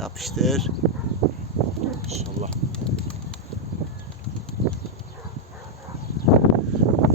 Yapıştır. İnşallah.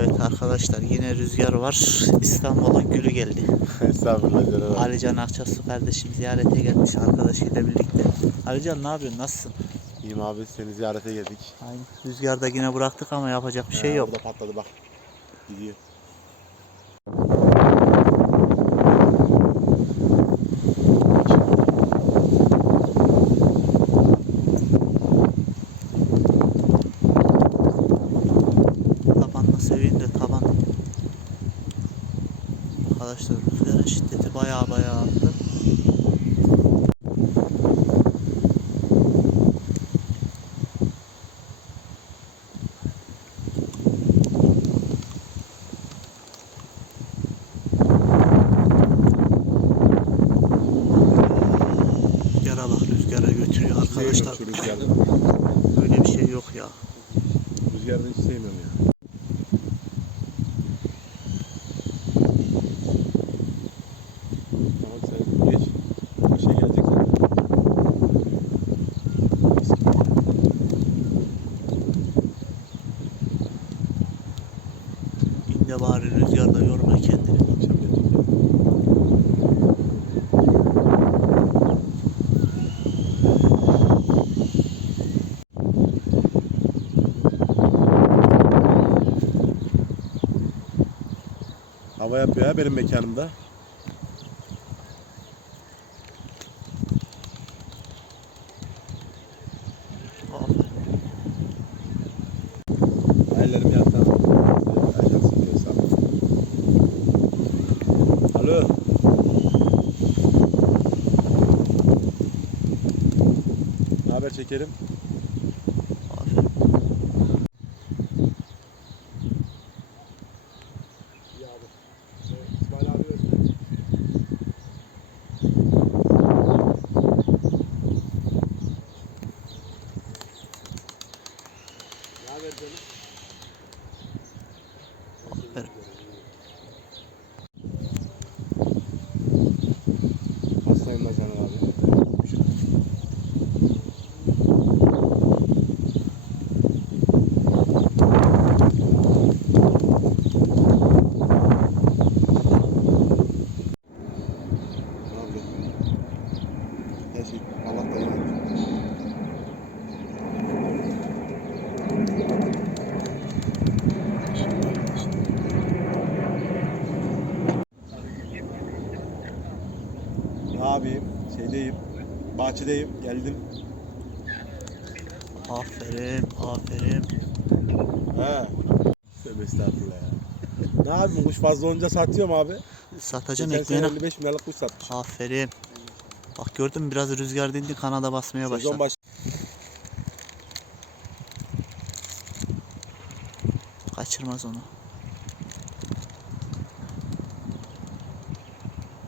Evet arkadaşlar yine rüzgar var. İstanbul'un gülü geldi. Estağfurullah canım. abi. Alican Akçasu kardeşim ziyarete gelmiş arkadaşıyla birlikte. Alican ne yapıyorsun? Nasılsın? İyiyim abi seni ziyarete geldik. Aynı. Rüzgarda yine bıraktık ama yapacak bir şey yok. Burada patladı bak. Gidiyor. Tabanla seveyim de taban. Arkadaşlar rüzgarın şiddeti baya baya arttı. Bak rüzgara götürüyor arkadaşlar. Böyle bir şey yok ya. Rüzgarı hiç sevmiyorum ya. Tamam sen geç. Bir şey gelecek sana. İnde bari rüzgarda yorma kendini. Hava yapıyor ya benim mekanımda. Çekerim? Aferin. İyi abi. İsmail abi özledim. Ne haber canım? Aferin. Hastayım da canım abi. Abi. Yapayım? Şeydeyim. Bahçedeyim. Geldim. Aferin. Aferin. He. Tövbe estağfurullah ya. ne yapayım? Kuş fazla olunca satıyorum abi. Satacaksın ekmeğine. 55 milyarlık kuş satmış. Aferin. Bak gördün mü biraz rüzgar dindi kanada basmaya başladı. Baş... Kaçırmaz onu.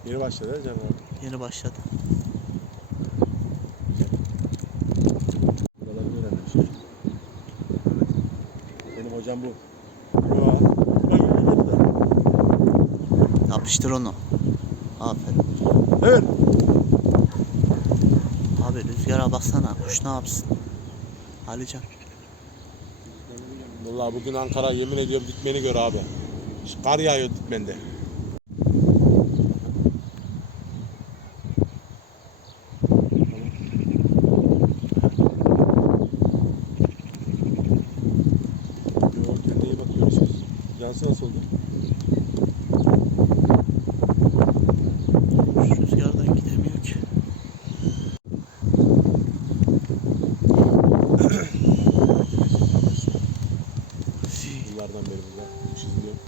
Yeni başladı abi. Yeni başladı. Benim hocam bu. Yapıştır onu. Aferin. Evet. Abi rüzgara baksana kuş ne yapsın? Alican. Vallahi bugün Ankara yemin ediyorum dikmeni gör abi. Kar yağıyor dikmende. Cansı nasıl oldu? Kuş rüzgardan gidemiyor ki. Yıllardan beri burada kuş izliyorum.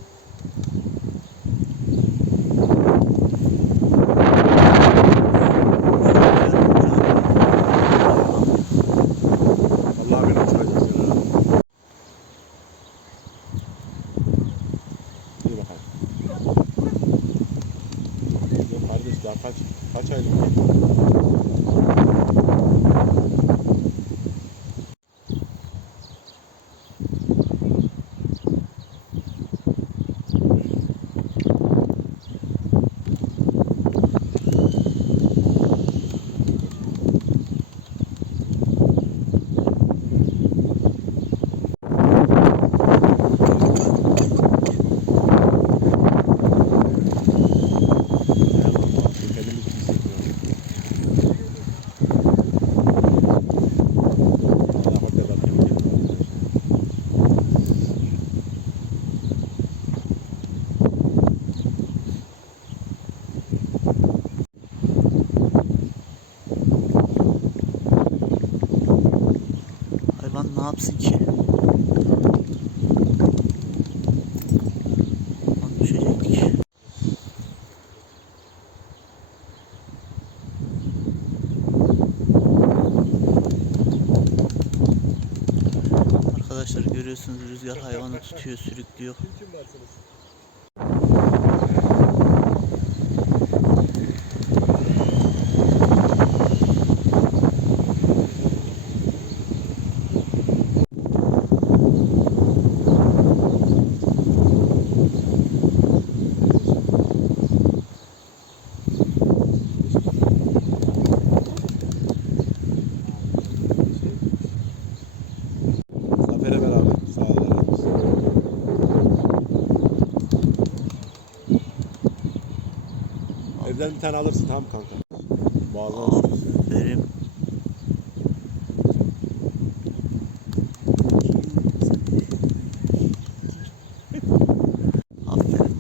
Allah beni uçuracak seni ha. Ne yapsın ki? Arkadaşlar görüyorsunuz rüzgar hayvanı tutuyor, sürüklüyor. Bir tane alırsın tamam kanka. Verim. Aferin.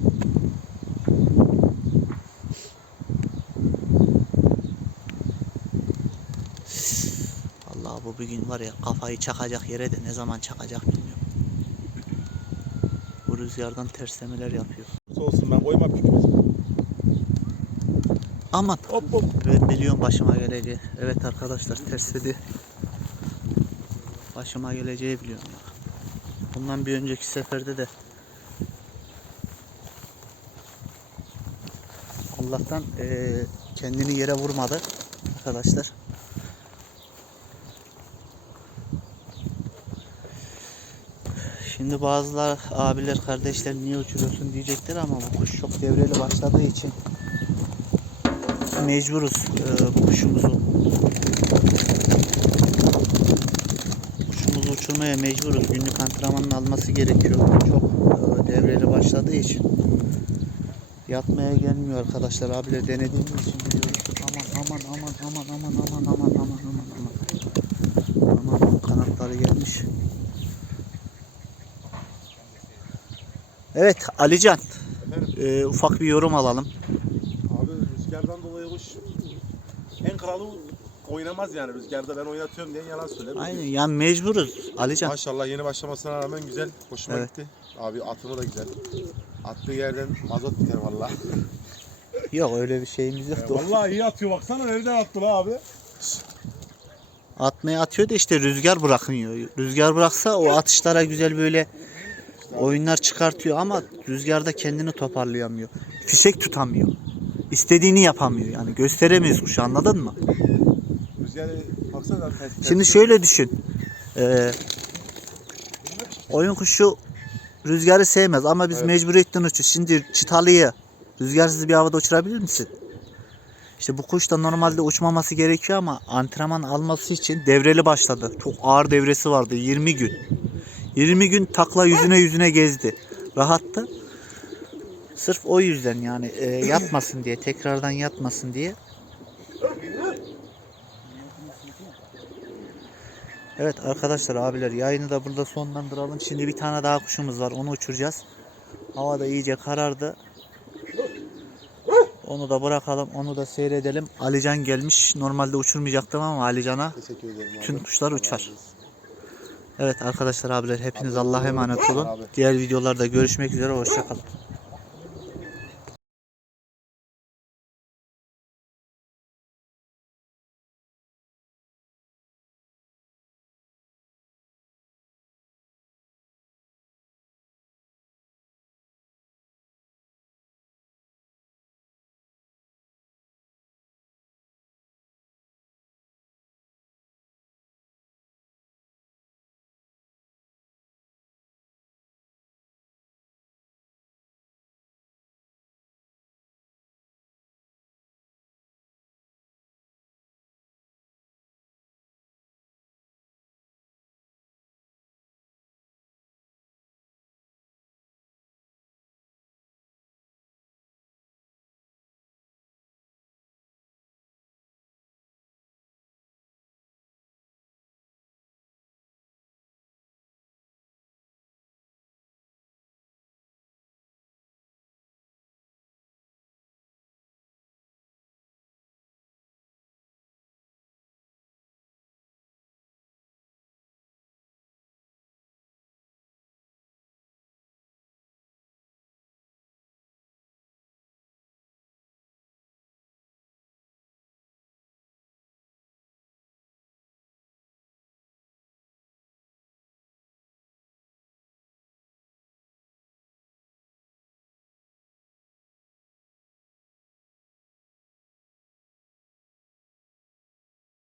Allah bu bir gün var ya kafayı çakacak yere de ne zaman çakacak bilmiyorum. Bu rüzgardan terslemeler yapıyor. Olsun ben koymam pipimizi. Aman Hop hop. Ben biliyorum başıma geleceği. Evet arkadaşlar tersledi. Başıma geleceği biliyorum. Bundan bir önceki seferde de Allah'tan eee, kendini yere vurmadı arkadaşlar. Şimdi bazılar abiler kardeşler niye uçuruyorsun diyecekler ama bu kuş çok devreli başladığı için mecburuz e, kuşumuzu kuşumuzu uçurmaya mecburuz. Günlük antrenmanın alması gerekiyor. Çok e, devreli başladığı için yatmaya gelmiyor arkadaşlar. Abiler denediğimiz için biliyoruz. Aman aman aman aman aman aman aman aman aman aman aman kanatları gelmiş. Evet Alican Efendim e, ufak bir yorum alalım. Rüzgardan dolayı kuş en kralı oynamaz yani rüzgarda ben oynatıyorum diye yalan söylerim. Aynen yani mecburuz Alican. Maşallah yeni başlamasına rağmen güzel. Hoşuma Evet. gitti. Abi atımı da güzel. Attığı yerden mazot biter valla. Yok öyle bir şeyimiz yoktu. Vallahi iyi atıyor baksana nereden attı la abi. Atmaya atıyor da işte rüzgar bırakmıyor. Rüzgar bıraksa o atışlara güzel böyle oyunlar çıkartıyor ama rüzgarda kendini toparlayamıyor. Fişek tutamıyor. İstediğini yapamıyor yani gösteremeyiz kuşu anladın mı? Şimdi şöyle düşün. Ee, oyun kuşu rüzgarı sevmez ama biz Evet. mecburiyetten uçuyoruz. Şimdi çıtalıyı rüzgarsız bir havada uçurabilir misin? İşte bu kuş da normalde uçmaması gerekiyor ama antrenman alması için devreli başladı. Çok ağır devresi vardı 20 gün. 20 gün takla yüzüne yüzüne gezdi. Rahattı. Sırf o yüzden yani e, yatmasın diye tekrardan yatmasın diye Evet arkadaşlar abiler yayını da burada sonlandıralım. Şimdi bir tane daha kuşumuz var. Onu uçuracağız. Hava da iyice karardı. Onu da bırakalım. Onu da seyredelim. Alican gelmiş. Normalde uçurmayacaktım ama Alican'a bütün kuşlar uçar. Evet arkadaşlar abiler hepiniz Allah'a emanet olun. Diğer videolarda görüşmek üzere. Hoşçakalın.